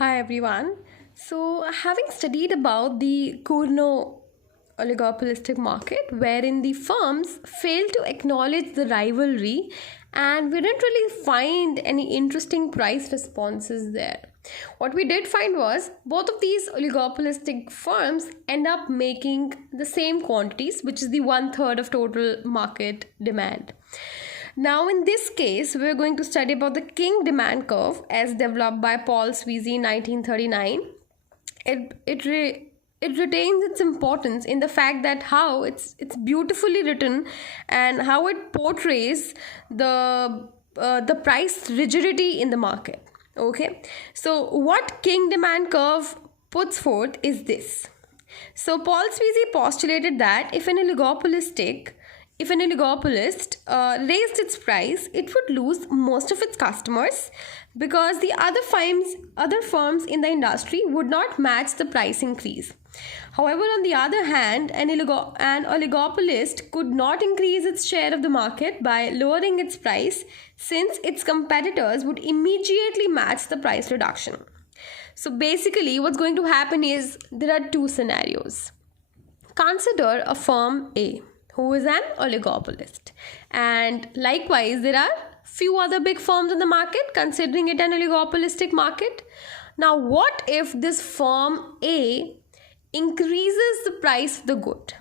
Hi everyone. Having studied about the Kurno oligopolistic market, wherein the firms fail to acknowledge the rivalry, and we didn't really find any interesting price responses there. What we did find was both of these oligopolistic firms end up making the same quantities, which is the one third of total market demand. Now, in this case, we're going to study about the King demand curve as developed by Paul Sweezy in 1939. It retains its importance in the fact that how it's beautifully written and how it portrays the price rigidity in the market. Okay, so what King demand curve puts forth is this. So Paul Sweezy postulated that if an oligopolist raised its price, it would lose most of its customers because the other firms in the industry would not match the price increase. However, on the other hand, an oligopolist could not increase its share of the market by lowering its price since its competitors would immediately match the price reduction. So basically, what's going to happen is there are two scenarios. Consider a firm A who is an oligopolist, and likewise there are few other big firms in the market considering it an oligopolistic market. Now what if this firm A increases the price of the good?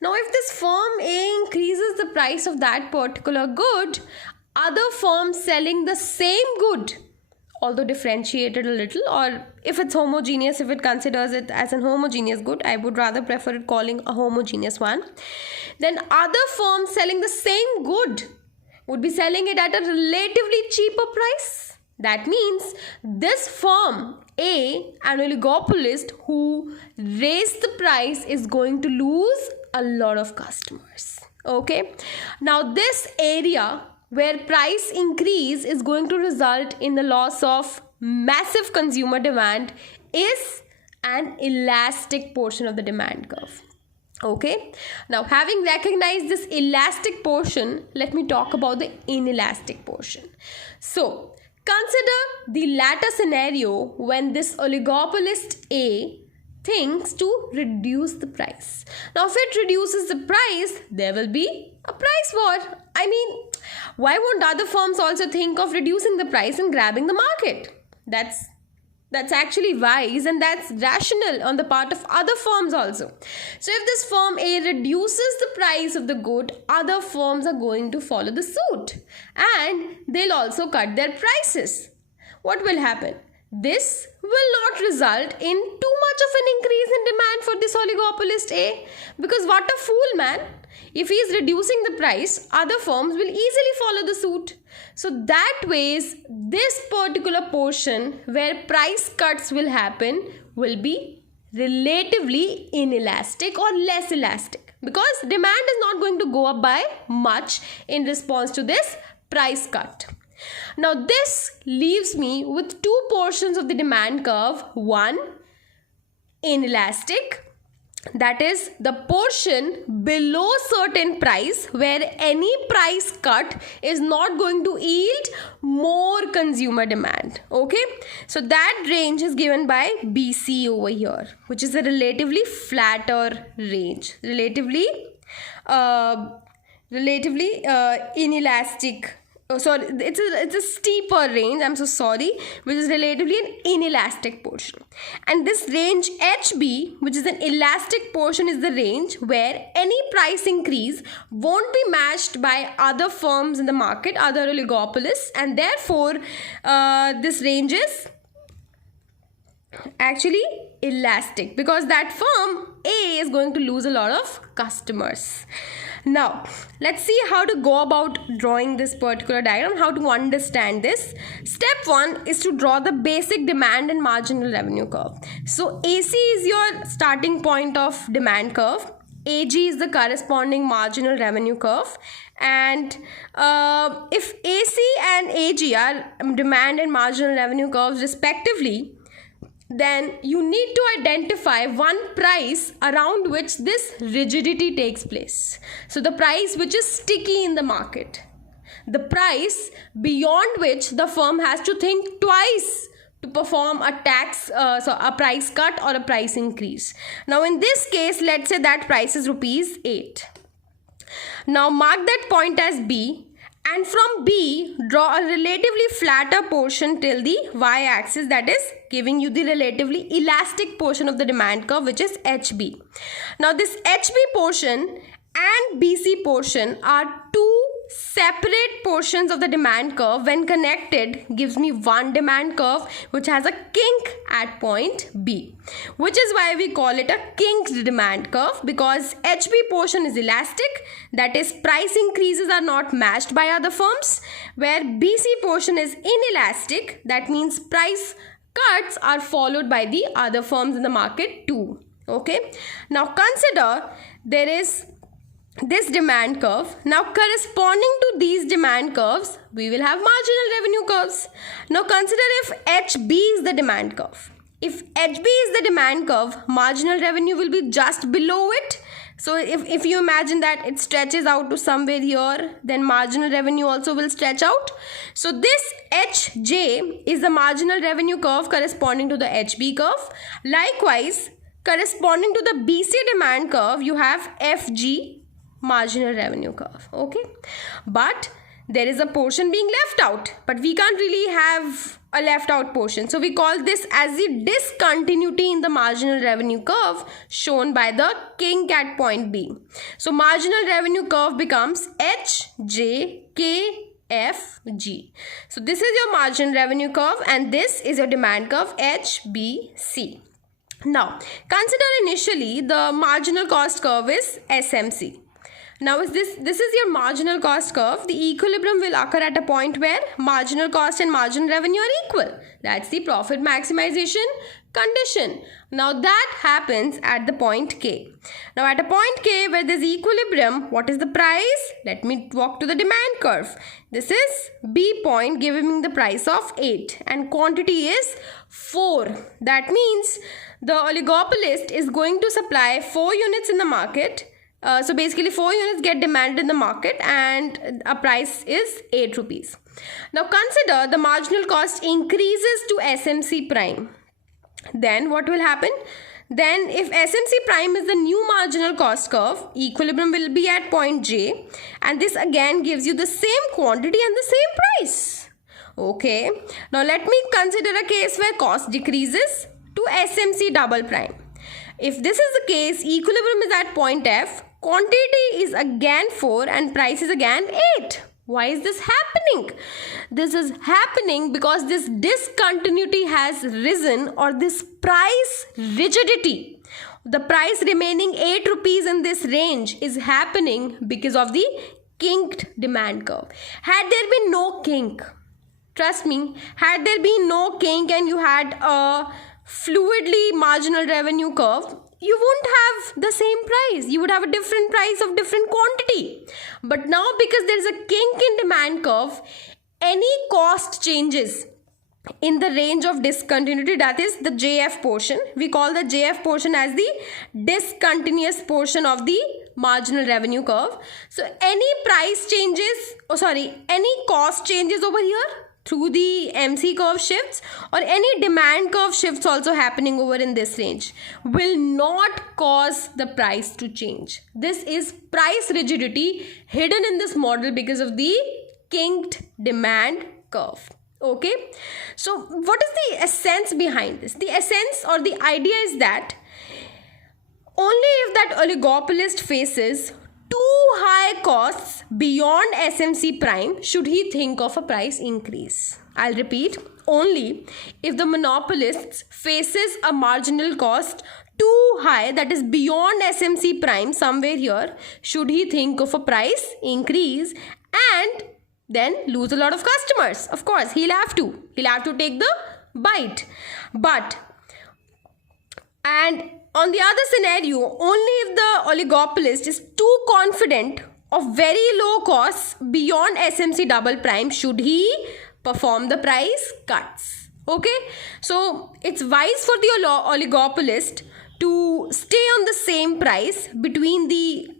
Now if this firm A increases the price of that particular good, other firms selling the same good, although differentiated a little, or if it's homogeneous, if it considers it as an homogeneous good, I would rather prefer it calling a homogeneous one, then other firms selling the same good would be selling it at a relatively cheaper price. That means this firm A, an oligopolist who raised the price, is going to lose a lot of customers. Okay, now this area where price increase is going to result in the loss of massive consumer demand is an elastic portion of the demand curve. Okay, now having recognized this elastic portion, let me talk about the inelastic portion. So consider the latter scenario when this oligopolist A thinks to reduce the price. Now if it reduces the price, there will be a price war. I mean, why won't other firms also think of reducing the price and grabbing the market? That's actually wise and that's rational on the part of other firms also. So if this firm A reduces the price of the good, other firms are going to follow the suit and they'll also cut their prices. What will happen? This will not result in too much of an increase in demand for this oligopolist A, because what a fool, man. If he is reducing the price, other firms will easily follow the suit. So that ways, this particular portion where price cuts will happen will be relatively inelastic or less elastic, because demand is not going to go up by much in response to this price cut. Now this leaves me with two portions of the demand curve. One, inelastic, that is the portion below certain price where any price cut is not going to yield more consumer demand. Okay, so that range is given by BC over here, which is a relatively flatter range, relatively inelastic. Sorry, it's a steeper range, I'm so sorry, which is relatively an inelastic portion. And this range HB, which is an elastic portion, is the range where any price increase won't be matched by other firms in the market, other oligopolists, and therefore this range is actually elastic because that firm A is going to lose a lot of customers. Now let's see how to go about drawing this particular diagram, how to understand this. Step 1 is to draw the basic demand and marginal revenue curve. So AC is your starting point of demand curve, AG is the corresponding marginal revenue curve, and if AC and AG are demand and marginal revenue curves respectively, then you need to identify one price around which this rigidity takes place. So the price which is sticky in the market, the price beyond which the firm has to think twice to perform a a price cut or a price increase. Now in this case, let's say that price is rupees 8. Now mark that point as B, and from B draw a relatively flatter portion till the y-axis, that is giving you the relatively elastic portion of the demand curve, which is HB. Now this HB portion and BC portion are two separate portions of the demand curve. When connected, gives me one demand curve which has a kink at point B, which is why we call it a kinked demand curve, because HB portion is elastic, that is price increases are not matched by other firms, where BC portion is inelastic, that means price cuts are followed by the other firms in the market too. Okay, now consider there is this demand curve. Now corresponding to these demand curves, we will have marginal revenue curves. Now consider if HB is the demand curve. If HB is the demand curve, marginal revenue will be just below it. So if you imagine that it stretches out to somewhere here, then marginal revenue also will stretch out. So this HJ is the marginal revenue curve corresponding to the HB curve. Likewise, corresponding to the BC demand curve, you have FG, marginal revenue curve. Okay, but there is a portion being left out, but we can't really have a left out portion, so we call this as the discontinuity in the marginal revenue curve shown by the kink at point B. So marginal revenue curve becomes HJKFG. So this is your marginal revenue curve and this is your demand curve HBC. Now consider initially the marginal cost curve is SMC. Now this is your marginal cost curve. The equilibrium will occur at a point where marginal cost and marginal revenue are equal. That's the profit maximization condition. Now that happens at the point K. Now at a point K where there's equilibrium, what is the price? Let me walk to the demand curve. This is B point giving the price of 8 and quantity is 4. That means the oligopolist is going to supply 4 units in the market. So basically 4 units get demanded in the market and a price is 8 rupees. Now consider the marginal cost increases to SMC prime. Then what will happen? Then if SMC prime is the new marginal cost curve, equilibrium will be at point J and this again gives you the same quantity and the same price. Okay, now let me consider a case where cost decreases to SMC double prime. If this is the case, equilibrium is at point F, quantity is again 4 and price is again 8. Why is this happening? This is happening because this discontinuity has risen, or this price rigidity, the price remaining 8 rupees in this range is happening because of the kinked demand curve. Had there been no kink, trust me, had there been no kink and you had a fluidly marginal revenue curve, you wouldn't have the same price. You would have a different price of different quantity. But now because there is a kink in demand curve, any cost changes in the range of discontinuity, that is the JF portion. We call the JF portion as the discontinuous portion of the marginal revenue curve. So any price changes, any cost changes over here through the MC curve shifts, or any demand curve shifts also happening over in this range, will not cause the price to change. This is price rigidity hidden in this model because of the kinked demand curve. Okay, so what is the essence behind this? The essence or the idea is that only if that oligopolist faces too high costs beyond SMC prime should he think of a price increase. I'll repeat, only if the monopolist faces a marginal cost too high, that is beyond SMC prime somewhere here, should he think of a price increase and then lose a lot of customers. Of course, he'll have to take the bite. On the other scenario, only if the oligopolist is too confident of very low costs beyond SMC double prime should he perform the price cuts. Okay, so it's wise for the oligopolist to stay on the same price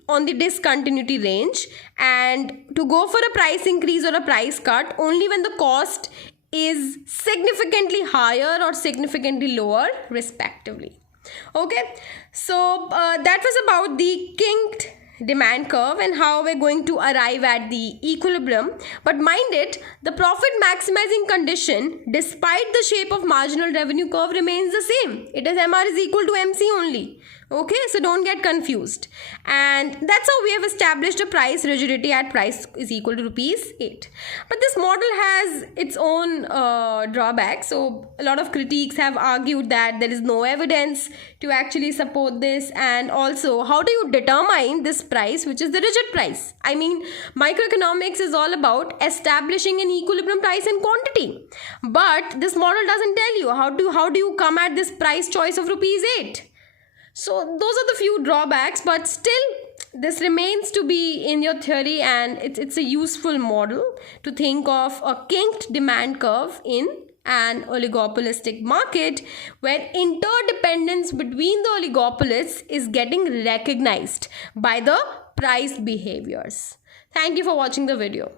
on the discontinuity range and to go for a price increase or a price cut only when the cost is significantly higher or significantly lower respectively. Okay, so that was about the kinked demand curve and how we're going to arrive at the equilibrium. But mind it, the profit maximizing condition despite the shape of marginal revenue curve remains the same. It is MR is equal to MC only. Okay, so don't get confused. And that's how we have established a price rigidity at price is equal to rupees 8. But this model has its own drawbacks. So a lot of critiques have argued that there is no evidence to actually support this. And also, how do you determine this price, which is the rigid price? I mean, microeconomics is all about establishing an equilibrium price and quantity. But this model doesn't tell you how do you come at this price choice of rupees 8. So those are the few drawbacks, but still this remains to be in your theory, and it's a useful model to think of a kinked demand curve in an oligopolistic market where interdependence between the oligopolists is getting recognized by the price behaviors. Thank you for watching the video.